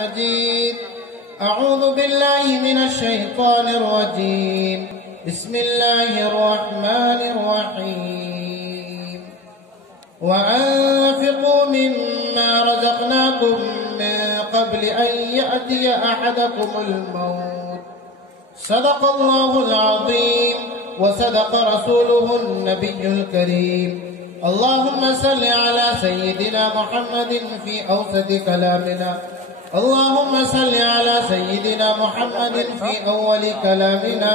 مجيد. أعوذ بالله من الشيطان الرجيم. بسم الله الرحمن الرحيم. وأنفقوا مما رزقناكم من قبل أن يأتي أحدكم الموت. صدق الله العظيم وصدق رسوله النبي الكريم. اللهم صل على سيدنا محمد في أوسط كلامنا. اللهم صل على سيدنا محمد في أول كلامنا.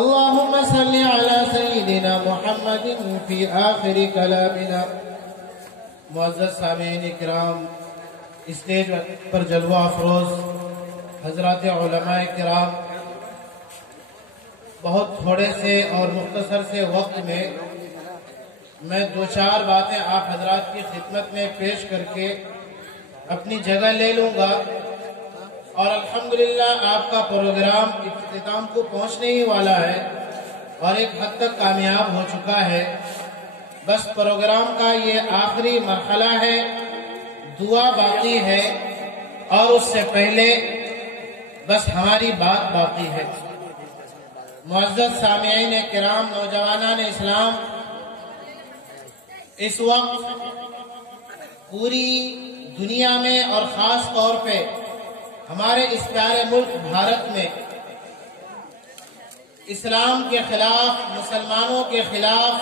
اللهم صل على سيدنا محمد في آخر كلامنا. معزز سامعین کرام، اسٹیج پر جلوہ افروز حضرات علماء کرام، بہت تھوڑے سے اور مختصر سے وقت میں دو چار باتیں آپ حضرات کی خدمت میں پیش کر کے اپنی جگہ لے لوں گا، اور الحمدللہ آپ کا پروگرام اختتام کو پہنچنے ہی والا ہے اور ایک حد تک کامیاب ہو چکا ہے. بس پروگرام کا یہ آخری مرحلہ ہے، دعا باقی ہے، اور اس سے پہلے بس ہماری بات باقی ہے. معزز سامعین کرام، نوجوانان اسلام، اس وقت پوری دنیا میں اور خاص طور پہ ہمارے اس پیارے ملک بھارت میں اسلام کے خلاف، مسلمانوں کے خلاف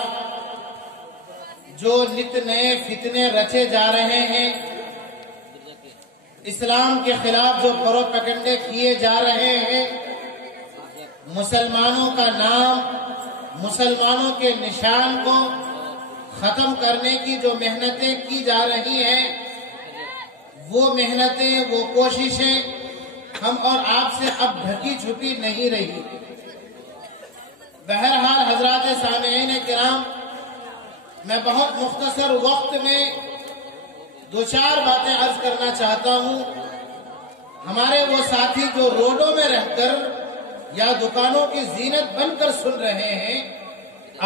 جو نت نئے فتنے رچے جا رہے ہیں، اسلام کے خلاف جو پروپیگنڈے کیے جا رہے ہیں، مسلمانوں کا نام، مسلمانوں کے نشان کو ختم کرنے کی جو محنتیں کی جا رہی ہیں، وہ محنتیں، وہ کوششیں ہم اور آپ سے اب ڈھکی چھپی نہیں رہی. بہرحال حضرات سامعین کرام، میں بہت مختصر وقت میں دو چار باتیں عرض کرنا چاہتا ہوں. ہمارے وہ ساتھی جو روڈوں میں رہ کر یا دکانوں کی زینت بن کر سن رہے ہیں،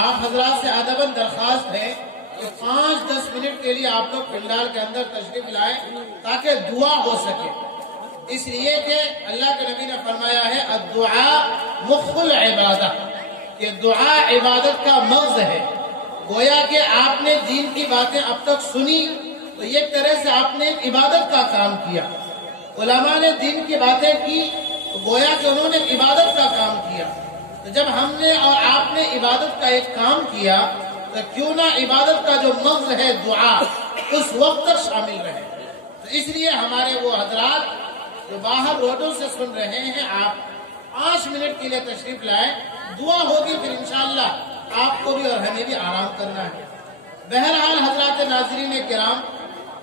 آپ حضرات سے ادباً درخواست ہے کہ 5-10 منٹ کے لیے آپ لوگ پنڈال کے اندر تشریف لائیں تاکہ دعا ہو سکے. اس لیے کہ اللہ کے نبی نے فرمایا ہے الدعاء مخ العبادہ، کہ دعا عبادت کا مغز ہے. گویا کہ آپ نے دین کی باتیں اب تک سنی تو ایک طرح سے آپ نے ایک عبادت کا کام کیا. علماء نے دین کی باتیں کی تو گویا کہ انہوں نے عبادت کا کام کیا. تو جب ہم نے اور آپ نے عبادت کا ایک کام کیا تو کیوں نہ عبادت کا جو مغز ہے دعا اس وقت تک شامل رہے. تو اس لیے ہمارے وہ حضرات جو باہر روڈوں سے سن رہے ہیں، آپ 5 منٹ کے لیے تشریف لائیں، دعا ہوگی، پھر انشاءاللہ آپ کو بھی اور ہمیں بھی آرام کرنا ہے. بہرحال حضرات ناظرین کرام،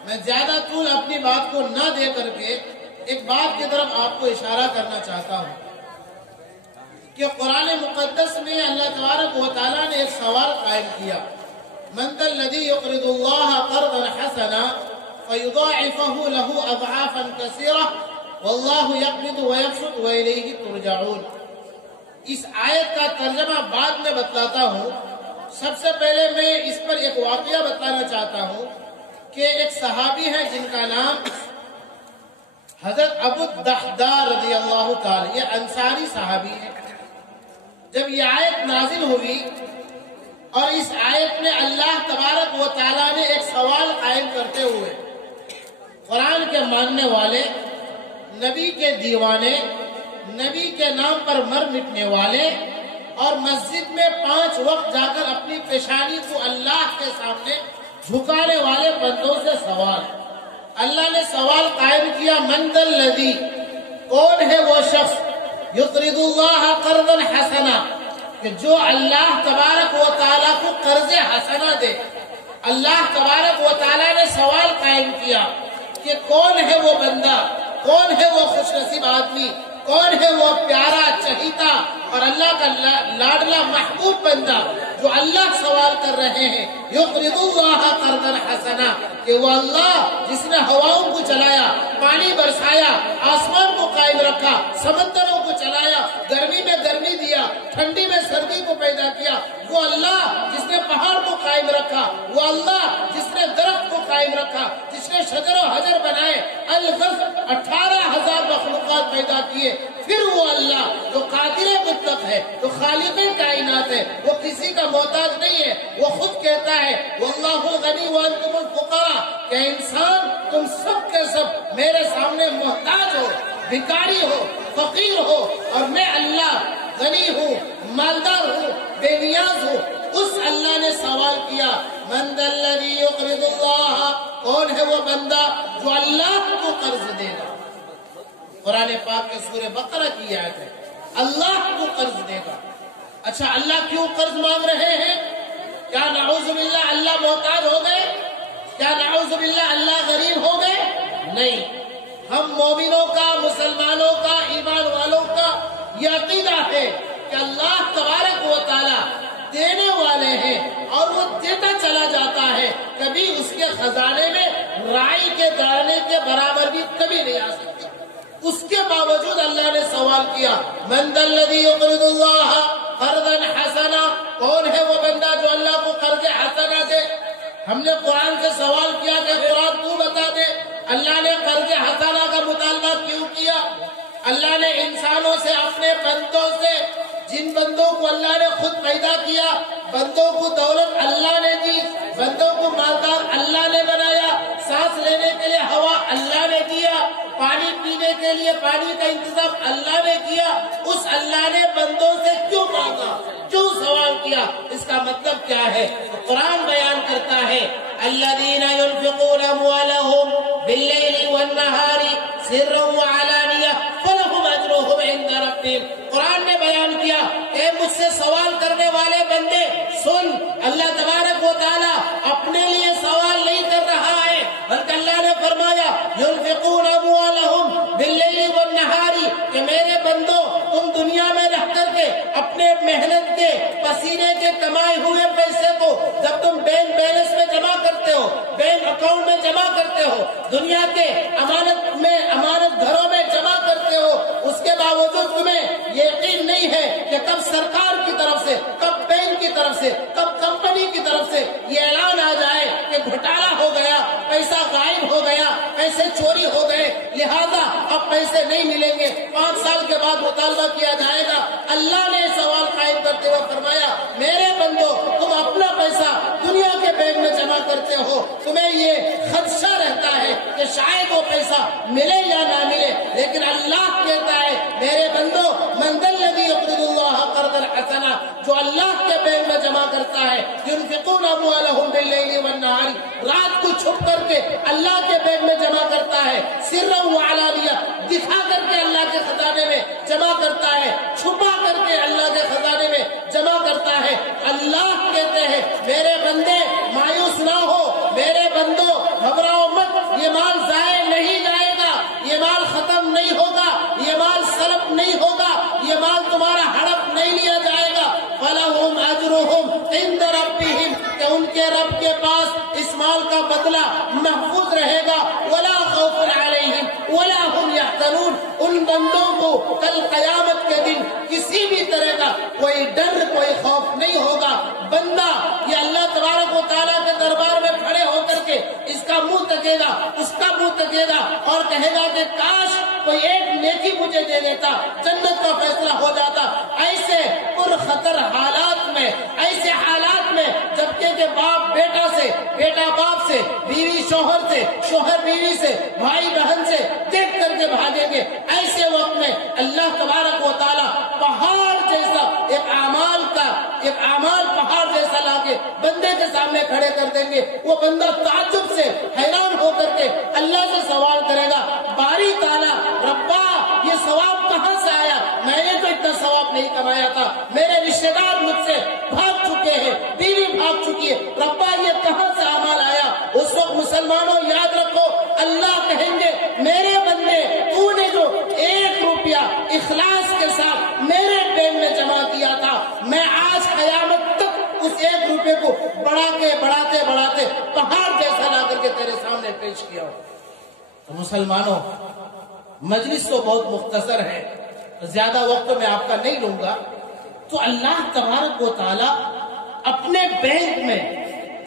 میں زیادہ طول اپنی بات کو نہ دے کر کے ایک بات کی طرف آپ کو اشارہ کرنا چاہتا ہوں کہ قرآن مقدس میں اللہ تبارک و تعالیٰ نے ایک سوال قائم کیا، من ذا الذی یقرض اللہ قرضا حسنا فیضاعفہ لہ اضعافا کثیرہ واللہ یقبض ویبسط والیہ ترجعون. اس آیت کا ترجمہ بعد میں بتلاتا ہوں. سب سے پہلے میں اس پر ایک واقعہ بتانا چاہتا ہوں کہ ایک صحابی ہے جن کا نام حضرت ابو الدحداء رضی اللہ تعالی، یہ انصاری صحابی ہے. جب یہ آیت نازل ہوئی اور اس آیت میں اللہ تبارک و تعالیٰ نے ایک سوال قائم کرتے ہوئے قرآن کے ماننے والے، نبی کے دیوانے، نبی کے نام پر مر مٹنے والے اور مسجد میں 5 وقت جا کر اپنی پیشانی کو اللہ کے سامنے جھکانے والے بندوں سے سوال، اللہ نے سوال قائم کیا، من ذا الذی، کون ہے وہ شخص، یقرض اللہ قرضا حسنا، کہ جو اللہ تبارک و تعالیٰ کو قرض حسنا دے. اللہ تبارک و تعالیٰ نے سوال قائم کیا کہ کون ہے وہ بندہ، کون ہے وہ خوش نصیب آدمی، کون ہے وہ پیارا چہیتا اور اللہ کا لاڈلا محبوب بندہ جو اللہ سوال کر رہے ہیں، یقرض اللہ قرضا حسنا، کہ وہ اللہ جس نے ہواؤں کو چلایا، پانی برسایا، آسمان کو قائم رکھا، سمندروں کو چلایا، گرمی میں گرمی دیا، ٹھنڈی میں سردی کو پیدا کیا، وہ اللہ جس نے پہاڑ کو قائم رکھا، وہ اللہ جس نے درخت کو قائم رکھا، جس نے شجر و حجر بنائے، الغرض 18,000 کیے، پھر وہ اللہ جو قادر مطلق ہے، جو خالق کائنات ہے، وہ کسی کا محتاج نہیں ہے، وہ خود کہتا ہے واللہ الغنی وانتم الفقراء، کہ انسان تم سب کے سب میرے سامنے محتاج ہو، بھکاری ہو، فقیر ہو، اور میں اللہ غنی ہوں، مالدار ہوں، بے نیاز ہوں۔ اس اللہ نے سوال کیا من ذا الذی یقرض اللہ، کون ہے وہ بندہ جو اللہ کو قرض دے گا؟ قرآن پاک کے سورہ بقرہ کی آیت ہے، اللہ کو قرض دے گا۔ اچھا اللہ کیوں قرض مانگ رہے ہیں؟ کیا نعوذ باللہ اللہ محتاج ہو گئے؟ کیا نعوذ باللہ اللہ غریب ہو گئے؟ نہیں، ہم مومنوں کا، مسلمانوں کا، ایمان والوں کا یہ عقیدہ ہے کہ اللہ تبارک و تعالی دینے والے ہیں اور وہ دیتا چلا جاتا ہے، کبھی اس کے خزانے میں رائی کے دانے کے برابر بھی کبھی نہیں آ سکتا۔ اس کے باوجود اللہ نے سوال کیا من ذا الذی یقرض اللہ قرضا حسنا، کون ہے وہ بندہ جو اللہ کو قرض حسنا دے؟ ہم نے قرآن سے سوال کیا کہ قرآن تو بتا دے اللہ نے قرض حسنا کا مطالبہ کیوں کیا؟ اللہ نے انسانوں سے، اپنے بندوں سے، جن بندوں کو اللہ نے خود پیدا کیا، بندوں کو دولت اللہ نے دی، بندوں کو مالدار اللہ نے بنایا، سانس لینے کے لیے ہوا اللہ نے دیا، پانی پینے کے لیے پانی کا انتظام اللہ نے کیا، اس اللہ نے بندوں سے کیوں مانگا، کیوں سوال کیا؟ اس کا مطلب کیا ہے؟ قرآن بیان کرتا ہے الذین ينفقون اموالهم باللیل والنہار سرا وعلانیہ فلہم اجرہم عند ربہم۔ قرآن نے بیان کیا اے مجھ سے سوال کرنے والے بندے سن، اللہ تبارک و تعالی اپنے لیے سوال نہیں کر رہا ہے، بلکہ اللہ نے فرمایا ينفقون اموالهم باللیل والنہار، کہ میرے بندوں تم دنیا میں رہ کر کے اپنے محنت کے پسینے کے کمائے ہوئے پیسے کو جب تم بینک بیلنس میں جمع کرتے ہو، بینک اکاؤنٹ میں جمع کرتے ہو، دنیا کے امانت گھروں میں جمع کرتے ہو، اس کے باوجود تمہیں یقین نہیں ہے کہ کب سرکار کی طرف سے، کب بینک کی طرف سے، کب کمپنی کی طرف سے یہ اعلان آ جائے کہ گھوٹالا ہو گیا، پیسہ غائب ہو گیا، پیسے چوری ہو گئے، لہذا اب پیسے نہیں ملیں گے، 5 سال کے بعد مطالبہ کیا جائے گا۔ اللہ نے سوال قائم کرتے ہوئے فرمایا میرے بندو تم اپنا پیسہ دنیا کے بینک میں جمع کرتے ہو، تمہیں یہ خدشہ رہتا ہے کہ شاید وہ پیسہ ملے یا نہ ملے، لیکن اللہ کہتا ہے میرے بندو من ذا الذی یقرض اللہ قرضا حسنا، جو اللہ کے بینک میں جمع کرتا ہے، ينفقون اموالهم باللیل والنہار، رات کو چھپ کر کے اللہ کے بینک میں جمع کرتا ہے، سرا وعلانیہ، دکھا کر کے اللہ کے خزانے میں جمع کرتا ہے، چھپا کر کے اللہ کے خزانے میں جمع کرتا ہے۔ اللہ کہتے ہیں میرے بندے مایوس نہ ہو، میرے بندو گھبراؤ مت، یہ مال ضائع نہیں جائے گا، یہ مال ختم نہیں ہوگا، یہ مال سلب نہیں ہوگا، یہ مال تمہارا ہڑپ نہیں لیا جائے گا۔ فَلَهُمْ أَجْرُهُمْ عِنْدَ رَبِّهِمْ، کہ ان کے رب کے پاس اس مال کا بدلہ محفوظ رہے گا۔ وَلَا خَوْفٌ عَلَيْهِمْ وَلَا هُمْ يَحْزَنُونَ، ان بندوں کو کل قیامت کے دن کسی بھی طرح کا کوئی ڈر، کوئی خوف نہیں ہوگا۔ بندہ یہ اللہ تبارک و تعالیٰ کے دربار میں کھڑے ہو کر کے اس کا منہ تکے گا، اس کا منہ تکے گا اور کہے گا کہ کاش کوئی ایک نیکی مجھے دے دیتا، جنت کا فیصلہ ہو جاتا۔ ایسے پرخطر حالات میں، ایسے حالات میں جبکہ کہ باپ بیٹا سے، بیٹا باپ سے، بیوی شوہر سے، شوہر بیوی سے، بھائی بہن سے دیکھ کر کے بھاگیں گے، ایسے وقت میں اللہ تبارک و تعالیٰ پہاڑ جیسا ایک اعمال پہاڑ جیسا لا کے بندے کے سامنے کھڑے کر دیں گے۔ وہ بندہ تعجب سے حیران ہو کر کے اللہ سے سوال کرے گا باری تعالیٰ ربا یہ ثواب کہاں سے آیا؟ میں نے تو اتنا ثواب نہیں کمایا تھا، میرے رشتے دار مجھ سے بھاگ چکے ہیں، بیوی بھاگ چکی ہے، ربا یہ کہاں سے اعمال آیا؟ اس وقت مسلمانوں یاد رکھو اللہ کہیں گے میرے بندے تو نے جو 1 روپیہ اخلاص کے ساتھ میرے بینک میں جمع کیا تھا، میں آج قیامت تک اس 1 روپے کو بڑھاتے پہاڑ جیسا لا کر کے تیرے سامنے پیش کیا ہو۔ تو مسلمانوں مجلس تو بہت مختصر ہے، زیادہ وقت میں آپ کا نہیں لوں گا، تو اللہ تبارک و تعالی اپنے بینک میں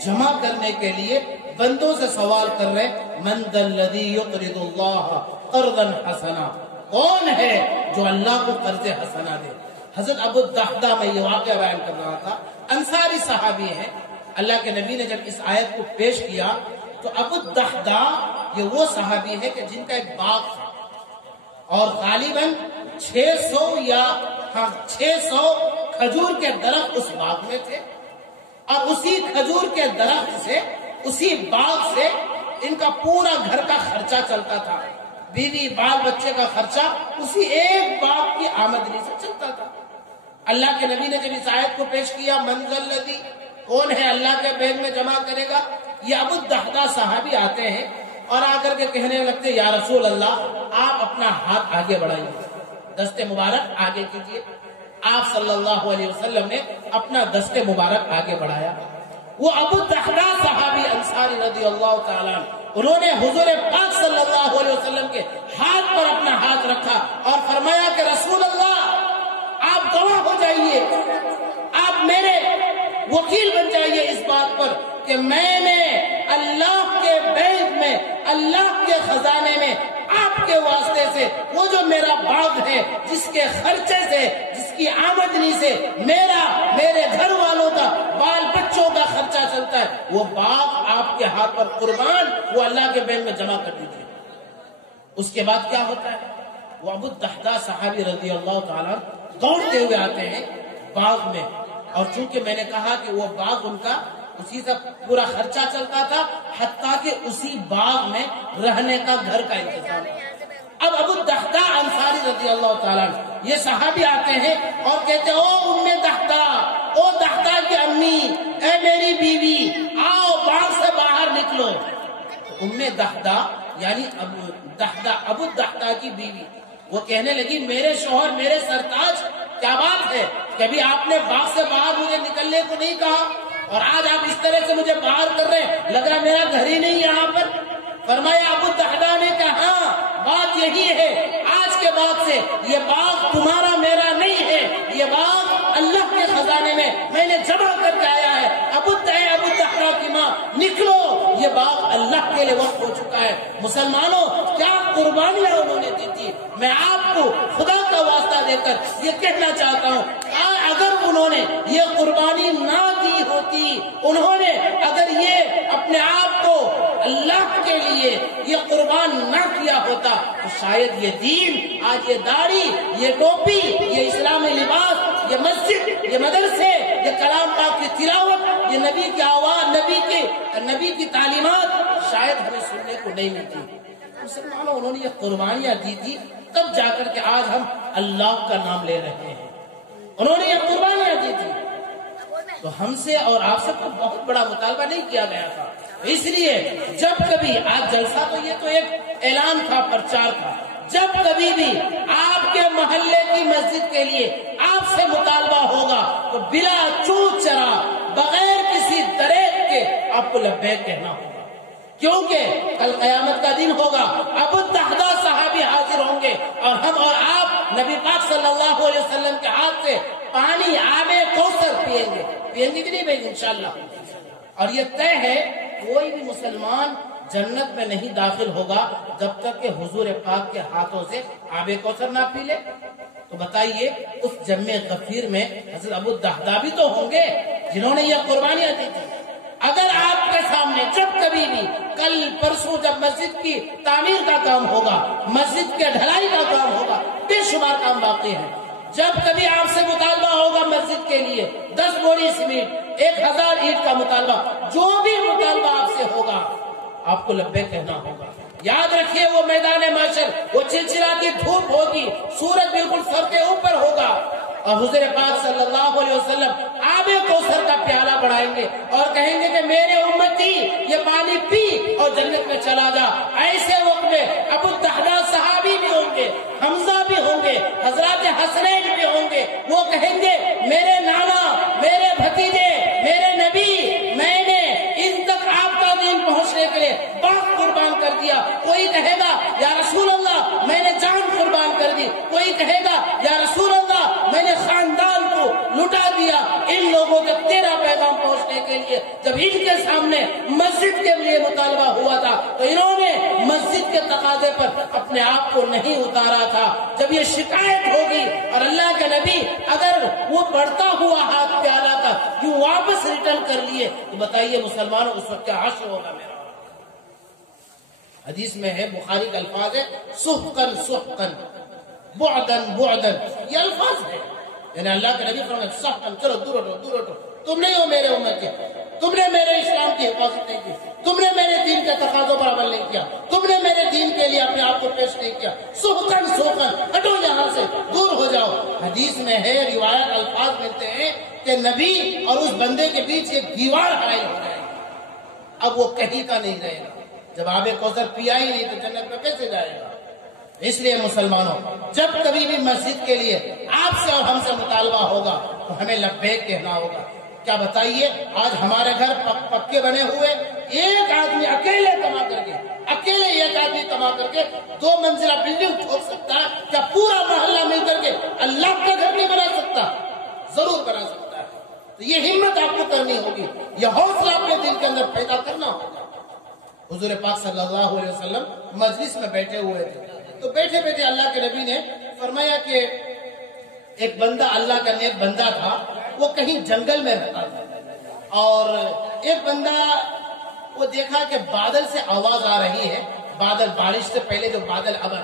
جمع کرنے کے لیے بندوں سے سوال کر رہے من ذا الذی یقرض اللہ قرضا حسنا، کون ہے جو اللہ کو قرض حسنہ دے؟ حضرت ابو الدحداء میں یہ واقعہ بیان کر رہا تھا، انصاری صحابی ہیں. اللہ کے نبی نے جب اس آیت کو پیش کیا تو ابو الدحداء یہ وہ صحابی ہے کہ جن کا ایک باغ تھا اور غالباً 600 کھجور کے درخت اس باغ میں تھے، اور اسی کھجور کے درخت سے، اسی باغ سے ان کا پورا گھر کا خرچہ چلتا تھا، بیوی بال بچے کا خرچہ اسی ایک باغ کی آمدنی سے چلتا تھا. اللہ کے نبی نے جب اس آیت کو پیش کیا، من ذا الذی، کون ہے اللہ کے بیگ میں جمع کرے گا، یہ ابو الدحداء صحابی آتے ہیں اور آ کر کے کہنے لگتے یا رسول اللہ آپ اپنا ہاتھ آگے بڑھائیے، دست مبارک آگے کیجئے. آپ صلی اللہ علیہ وسلم نے اپنا دست مبارک آگے بڑھایا. وہ ابو الدحداء صحابی انصاری رضی اللہ تعالیٰ انہوں نے حضور پاک صلی اللہ علیہ وسلم کے ہاتھ پر اپنا ہاتھ رکھا اور فرمایا کہ رسول اللہ آپ گواہ ہو جائیے، آپ میرے وکیل بن جائیے اس بات پر کہ میں نے اللہ کے بیت میں، اللہ کے خزانے میں آپ کے واسطے سے وہ جو میرا باغ ہے، جس کے خرچے سے، جس کی آمدنی سے میرے گھر والوں کا، بال بچوں کا خرچہ چلتا ہے، وہ باغ آپ کے ہاتھ پر قربان وہ اللہ کے بیت میں جمع کر دیجیے. اس کے بعد کیا ہوتا ہے؟ وہ ابو الدحداء صحابی رضی اللہ تعالیٰ دوڑتے ہوئے آتے ہیں باغ میں، اور چونکہ میں نے کہا کہ وہ باغ ان کا اسی سے پورا خرچہ چلتا تھا، حتیٰ کہ اسی باغ میں رہنے کا گھر کا انتظام. اب ابو الدحداء انصاری رضی اللہ تعالیٰ یہ صحابی آتے ہیں اور کہتے ہیں او ام دحداء، او دحداء کی امی، اے میری بیوی، آؤ باغ سے باہر نکلو. ام دحداء یعنی ابو الدحداء کی بیوی وہ کہنے لگی میرے شوہر، میرے سرتاج، کیا بات ہے، کبھی آپ نے باغ سے باہر مجھے نکلنے کو نہیں کہا اور آج آپ اس طرح سے مجھے باہر کر رہے ہیں، لگا میرا گھر ہی نہیں یہاں پر. فرمایا ابو الدحداء نے کہا ہاں بات یہی ہے، آج کے بعد سے یہ باغ تمہارا میرا نہیں ہے، یہ باغ اللہ کے خزانے میں نے جمع کر کے آیا ہے. ابو الدحداء کی ماں نکلو، یہ باغ اللہ کے لیے وقف ہو چکا ہے. مسلمانوں کیا قربانیاں انہوں نے دی تھی. میں آپ کو خدا کا واسطہ دے کر یہ کہنا چاہتا ہوں، اگر انہوں نے یہ قربانی نہ دی ہوتی، انہوں نے اگر یہ اپنے آپ کو اللہ کے لیے یہ قربان نہ کیا ہوتا تو شاید یہ دین، آج یہ داڑھی، یہ ٹوپی، یہ اسلامی لباس، یہ مسجد، یہ مدرسے، یہ کلام پاک کی تلاوت، یہ نبی کی آواز، نبی کی تعلیمات شاید ہمیں سننے کو نہیں ملتی. مسلمانوں انہوں نے یہ قربانیاں دی تھی، تب جا کر کے آج ہم اللہ کا نام لے رہے ہیں. انہوں نے یہ قربانیاں دی تھی تو ہم سے اور آپ سے کوئی بہت بڑا مطالبہ نہیں کیا گیا تھا. اس لیے جب کبھی آج جلسہ تو یہ تو ایک اعلان تھا، پرچار تھا، جب کبھی بھی آپ کے محلے کی مسجد کے لیے آپ سے مطالبہ ہوگا تو بلا چوک چرا، بغیر کسی دریغ کے آپ کو لبیک کہنا ہوگا، کیونکہ کل قیامت کا دن ہوگا. ابو الدحداء صحابی حاضر ہوں گے اور ہم اور آپ نبی پاک صلی اللہ علیہ وسلم کے ہاتھ سے پانی آب کوثر پیئیں گے کہ نہیں بھائی انشاءاللہ. اور یہ طے ہے کوئی بھی مسلمان جنت میں نہیں داخل ہوگا جب تک کہ حضور پاک کے ہاتھوں سے آب کوثر نہ پی لے. تو بتائیے اس جم غفیر میں حضرت ابو الدحداء بھی تو ہوں گے جنہوں نے یہ قربانیاں دی تھی. اگر آپ کے سامنے جب کبھی بھی کل پرسوں جب مسجد کی تعمیر کا کام ہوگا، مسجد کے ڈھلائی کا کام ہوگا، بے شمار کام باقی ہے، جب کبھی آپ سے مطالبہ ہوگا مسجد کے لیے 10 بوری سیمنٹ، 1000 اینٹ کا مطالبہ، جو بھی مطالبہ آپ سے ہوگا آپ کو لبیک کہنا ہوگا. یاد رکھیے وہ میدان محشر، وہ چلچلاتی دھوپ ہوگی، سورج بالکل سر کے اوپر ہوگا اور حضور پاک صلی اللہ علیہ وسلم آب کوثر کا پیالہ بڑھائیں گے اور کہیں گے کہ میرے امتی یہ پانی پی اور جنت میں چلا جا. ایسے وقت میں ابو الدحداء صحابی بھی ہوں گے، حمزہ بھی ہوں گے، حضرات حسنین بھی ہوں گے. وہ کہیں گے میرے نانا، میرے بھتیجے، میرے نبی، میں نے ان تک آپ کا دین پہنچنے کے لیے باغ قربان کر دیا. کوئی کہے گا یا رسول اللہ میں نے جان قربان کر دی، کوئی کہے گا یا رسول اللہ میں نے خاندان کو لٹا دیا. ان لوگوں کے تیرا پیغام پہنچنے کے لیے جب ان کے سامنے مسجد کے لیے مطالبہ ہوا تھا تو انہوں نے مسجد کے تقاضے پر اپنے آپ آپ کو نہیں اتارا تھا. جب یہ شکایت ہوگی اور اللہ کے نبی اگر وہ بڑھتا ہوا ہاتھ پہ آ تھا یوں واپس ریٹرن کر لیے تو بتائیے مسلمانوں اس وقت کیا حشر ہوگا میرا. حدیث میں ہے, بخاری کا الفاظ ہے سحقن سحقن بعدن بعدن, یہ الفاظ ہے. یعنی اللہ کے نبی فرمائے سحقن, چلو دور ہٹو دور ہٹو, تم نہیں ہو میرے امت کے, تم نے میرے اسلام کی حفاظت نہیں کی, تم نے میرے دین کے تقاضوں پر عمل نہیں کیا, تم نے میرے دین کے لیے اپنے آپ کو پیش نہیں کیا. سحقن سحقن, ہٹو یہاں سے, دور ہو جاؤ. حدیث میں ہے, روایت الفاظ ملتے ہیں کہ نبی اور اس بندے کے بیچ ایک دیوار حائل ہو جائے گی. اب وہ کہیں کا نہیں رہے گا. جب آب کوثر پیا ہی نہیں تو جنت میں کیسے جائے گا؟ اس لیے مسلمانوں, جب کبھی بھی مسجد کے لیے آپ سے اور ہم سے مطالبہ ہوگا تو ہمیں لبیک کہنا ہوگا. کیا بتائیے, آج ہمارے گھر پکے بنے ہوئے, ایک آدمی اکیلے کما کر کے, اکیلے ایک آدمی کما کر کے 2 منزلہ بلڈنگ ٹھوک سکتا ہے. کیا پورا محلہ مل کر کے اللہ کا گھر نہیں بنا سکتا؟ ضرور بنا سکتا ہے. تو یہ ہمت آپ کو کرنی ہوگی, یہ حوصلہ اپنے دل کے اندر پیدا کرنا ہوگا. حضور پاک صلی اللہ علیہ وسلم مجلس میں بیٹھے ہوئے تھے, تو بیٹھے بیٹھے اللہ کے نبی نے فرمایا کہ ایک بندہ, اللہ کا نیک بندہ تھا, وہ کہیں جنگل میں رہتا تھا, اور ایک بندہ وہ دیکھا کہ بادل سے آواز آ رہی ہے, بادل, بارش سے پہلے جو بادل ابر,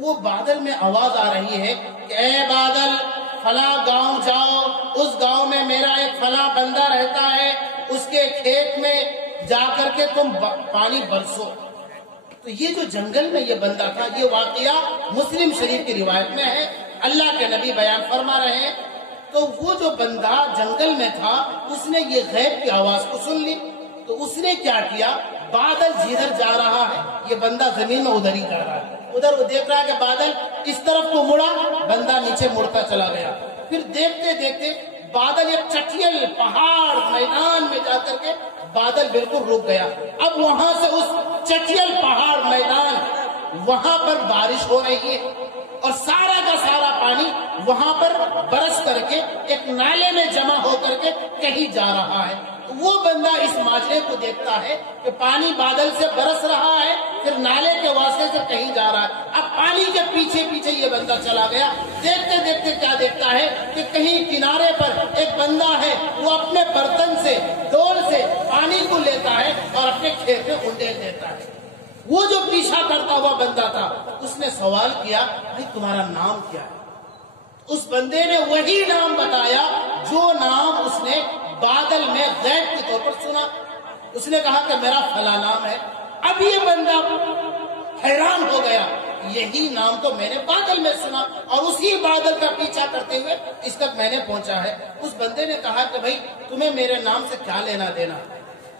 وہ بادل میں آواز آ رہی ہے کہ اے بادل فلاں گاؤں جاؤ, اس گاؤں میں میرا ایک فلاں بندہ رہتا ہے, اس کے کھیت میں جا کر کے تم پانی برسو. تو یہ جو جنگل میں یہ بندہ تھا, یہ واقعہ مسلم شریف کی روایت میں ہے, اللہ کے نبی بیان فرما رہے ہیں. تو وہ جو بندہ جنگل میں تھا اس نے یہ غیب کی آواز کو سن لی, تو اس نے کیا کیا, بادل جدھر جا رہا ہے یہ بندہ زمین میں ادھر ہی جا رہا ہے. ادھر وہ دیکھ رہا ہے کہ بادل اس طرف کو مڑا, بندہ نیچے مڑتا چلا گیا. پھر دیکھتے دیکھتے بادل ایک چٹیل پہاڑ میدان میں جا کر کے بادل بالکل رک گیا. اب وہاں سے اس چٹیل پہاڑ میدان, وہاں پر بارش ہو رہی ہے اور سارا کا سارا پانی وہاں پر برس کر کے ایک نالے میں جمع ہو کر کے کہیں جا رہا ہے. وہ بندہ اس ماجرے کو دیکھتا ہے کہ پانی بادل سے برس رہا ہے, پھر نالے کے واسطے سے کہیں جا رہا ہے. اب پانی کے پیچھے پیچھے یہ بندہ چلا گیا. دیکھتے دیکھتے کیا دیکھتا ہے کہ کہیں کنارے پر ایک بندہ ہے, وہ اپنے برتن سے, ڈول سے پانی کو لیتا ہے اور اپنے کھیت میں انڈیل دیتا ہے. وہ جو پیچھا کرتا ہوا بندہ تھا, اس نے سوال کیا, بھائی تمہارا نام کیا ہے؟ اس بندے نے وہی نام بتایا جو نام اس نے بادل میں غیب کے طور پر سنا. اس نے کہا کہ میرا فلاں نام ہے. اب یہ بندہ حیران ہو گیا, یہی نام تو میں نے بادل میں سنا اور اسی بادل کا پیچھا کرتے ہوئے اس تک میں نے پہنچا ہے. اس بندے نے کہا کہ بھائی تمہیں میرے نام سے کیا لینا دینا؟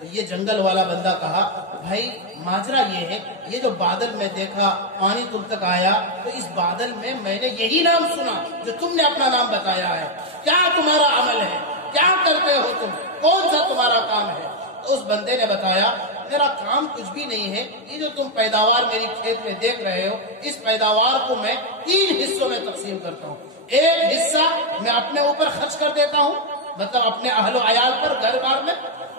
تو یہ جنگل والا بندہ کہا, بھائی ماجرا یہ ہے, یہ جو بادل میں دیکھا, پانی تم تک آیا, تو اس بادل میں میں نے یہی نام سنا جو تم نے اپنا نام بتایا ہے. کیا تمہارا عمل ہے, کیا کرتے ہو تم, کون سا تمہارا کام ہے؟ تو اس بندے نے بتایا, میرا کام کچھ بھی نہیں ہے, یہ جو تم پیداوار میری کھیت میں دیکھ رہے ہو, اس پیداوار کو میں 3 حصوں میں تقسیم کرتا ہوں. ایک حصہ میں اپنے اوپر خرچ کر دیتا ہوں, مطلب اپنے اہل و عیال پر, گھر بار میں.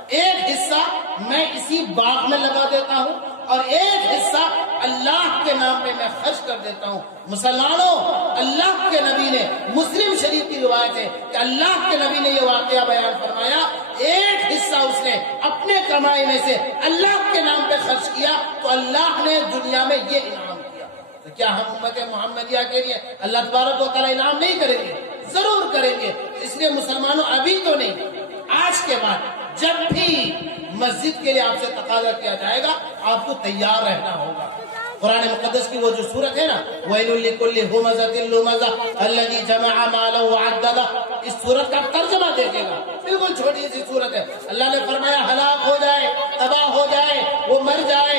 ایک حصہ میں اسی باغ میں لگا دیتا ہوں, اور ایک حصہ اللہ کے نام پہ میں خرچ کر دیتا ہوں. مسلمانوں, اللہ کے نبی نے, مسلم شریف کی روایت ہے کہ اللہ کے نبی نے یہ واقعہ بیان فرمایا, ایک حصہ اس نے اپنے کمائی میں سے اللہ کے نام پہ خرچ کیا تو اللہ نے دنیا میں یہ انعام کیا. تو کیا ہم امت محمدیہ کے لیے اللہ تبارک و تعالی انعام نہیں کریں گے؟ ضرور کریں گے. اس لیے مسلمانوں, ابھی تو نہیں, آج کے بعد جب بھی مسجد کے لیے آپ سے تقاضا کیا جائے گا, آپ کو تیار رہنا ہوگا. قرآن مقدس کی وہ جو سورت ہے نا, وَيْلٌ لِكُلِّ هُمَزَةٍ لُمَزَةٍ الَّذِي جَمَعَ مَالًا وَعَدَّدَهُ, اس سورت کا ترجمہ دیکھے گا, بالکل چھوٹی سی سورت ہے. اللہ نے فرمایا ہلاک ہو جائے, تباہ ہو جائے, وہ مر جائے.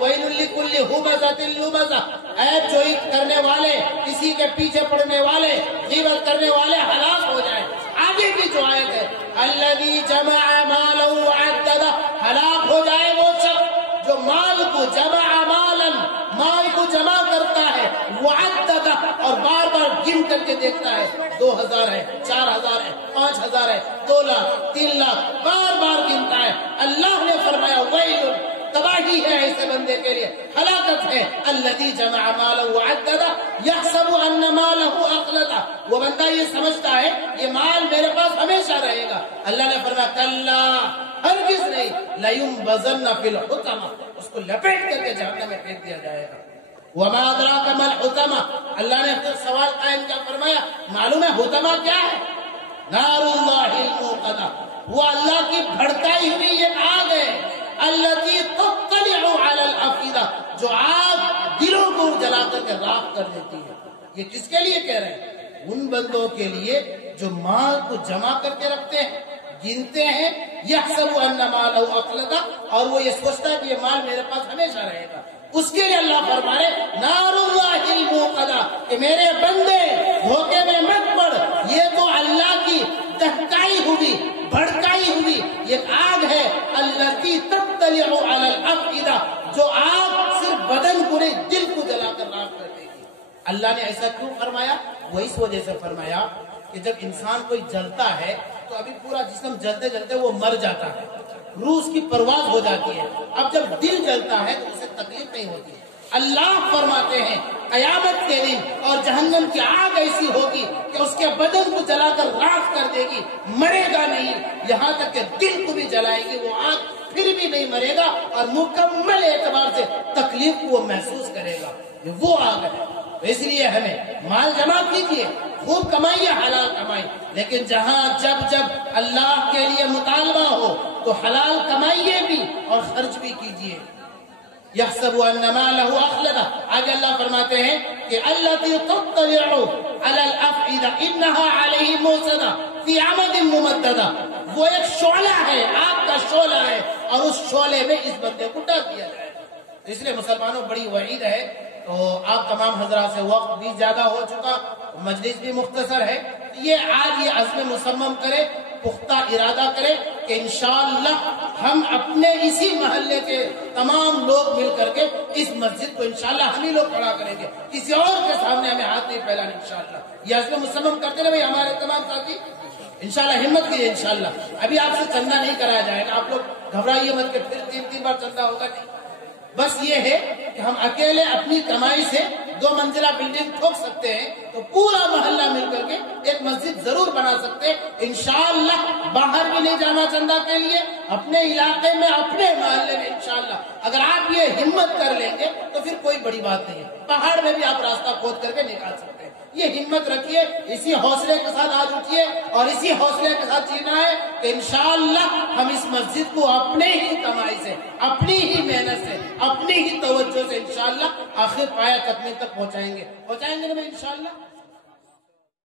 وَيْلٌ لِكُلِّ هُمَزَةٍ لُمَزَةٍ, عیب جوئی کرنے والے, کسی کے پیچھے پڑنے والے, غیبت کرنے والے ہلاک ہو جائے. آگے کی جو آیت ہے, الَّذِي جَمَعَ مَالًا وَعَدَّدَهُ, ہلاک ہو جائے وہ شخص جو مال کو جمع مالن, مال کو جمع کرتا ہے, وعددہ, اور بار بار گن کر کے دیکھتا ہے, 2000 ہے, 4000 ہے, 5000 ہے, 2 لاکھ, 3 لاکھ, بار بار گنتا ہے. اللہ نے فرمایا ویل, تباہی ہے ایسے بندے کے لیے، ہلاکت ہے۔ الذی جمع مالہ وعددہ یحسب ان مالہ اخلدہ، وہ بندہ یہ سمجھتا ہے یہ مال میرے پاس ہمیشہ رہے گا۔ اللہ نے فرمایا کلا، ہرگز نہیں، لینبذن فی الحطمہ، اس کو لپیٹ کر کے جہنم میں پھینک دیا جائے گا۔ وما ادراک ما الحطمہ، اللہ نے پھر سوال قائم کیا، فرمایا معلوم ہے حطمہ کیا ہے؟ نار اللہ الموقدہ، وہ اللہ کی بھڑکائی ہوئی ایک آگ ہے، التي تطلع على الافئدہ، جو آگ دلوں کو جلا کر کے راکھ کر دیتی ہے۔ یہ کس کے لیے کہہ رہے ہیں؟ ان بندوں کے لیے جو مال کو جمع کر کے رکھتے ہیں، گنتے ہیں، یحسب ان مالہ اخلدہ، اور وہ یہ سوچتا ہے کہ یہ مال میرے پاس ہمیشہ رہے گا، اس کے لیے اللہ فرمائے نار اللہ الموقدہ، کہ میرے بندے دھوکے میں مت پڑ، یہ تو اللہ کی دہکائی ہوئی، بھڑکائی ہوئی یہ آگ ہے، التي تطلع على الافئدہ، جو آگ صرف بدن کو نہیں دل کو جلا کر راکھ کر دے گی۔ اللہ نے ایسا کیوں فرمایا؟ وہ اس وجہ سے فرمایا کہ جب انسان کوئی جلتا ہے تو ابھی پورا جسم جلتے جلتے وہ مر جاتا ہے، روح اس کی پرواز ہو جاتی ہے۔ اب جب دل جلتا ہے تو اسے تکلیف نہیں ہوتی۔ اللہ فرماتے ہیں قیامت کے دن اور جہنم کی آگ ایسی ہوگی کہ اس کے بدن کو جلا کر راکھ کر دے گی، مرے گا نہیں، یہاں تک کہ دل کو بھی جلائے گی، وہ آگ پھر بھی نہیں مرے گا اور مکمل اعتبار سے تکلیف کو وہ محسوس کرے گا۔ یہ وہ آگ ہے۔ اس لیے ہمیں مال جمع کیجیے، خوب کمائیے، حلال کمائی، لیکن جہاں جب اللہ کے لیے مطالبہ ہو تو حلال کمائیے بھی اور خرچ بھی کیجیے۔ یحسب ان مالہ اخلدہ، آگے اللہ فرماتے ہیں کہ التی تطلع علی الافئدہ انہا علیہ موصدہ فی عمد ممددہ، وہ ایک شعلہ ہے، آگ کا شعلہ ہے، اور اس شعلے میں اس بندے کو ڈال دیا جائے۔ اس لیے مسلمانوں بڑی وعید ہے۔ تو آپ تمام حضرات سے وقت بھی زیادہ ہو چکا، مجلس بھی مختصر ہے، آج یہ عزم مصمم کرے، پختہ ارادہ کرے کہ انشاءاللہ ہم اپنے اسی محلے کے تمام لوگ مل کر کے اس مسجد کو انشاءاللہ ہم ہی لوگ کھڑا کریں گے، کسی اور کے سامنے ہمیں ہاتھ نہیں پھیلانا انشاءاللہ۔ یہ عزم مصمم کرتے رہے ہمارے تمام ساتھی، انشاءاللہ ہمت کیجیے۔ انشاءاللہ ابھی آپ سے چندہ نہیں کرایا جائے گا، آپ لوگ گھبرائیے مت کہ پھر تین بار چندہ ہوگا، نہیں، بس یہ ہے کہ ہم اکیلے اپنی کمائی سے 2 منزلہ بلڈنگ ٹھوک سکتے ہیں تو پورا محلہ مل کر کے ایک مسجد ضرور بنا سکتے ہیں انشاءاللہ۔ باہر بھی نہیں جانا چندہ کے لیے، اپنے علاقے میں اپنے محلے میں انشاءاللہ اگر آپ یہ ہمت کر لیں گے تو پھر کوئی بڑی بات نہیں ہے، پہاڑ میں بھی آپ راستہ کھود کر کے نکال سکتے ہیں۔ یہ ہمت رکھیے، اسی حوصلے کے ساتھ آج اٹھیے اور اسی حوصلے کے ساتھ جینا ہے کہ انشاءاللہ ہم اس مسجد کو اپنے ہی کمائی سے، اپنی ہی محنت سے، اپنی ہی توجہ سے انشاءاللہ آخر پایا تکمیل تک پہنچائیں گے نا انشاءاللہ۔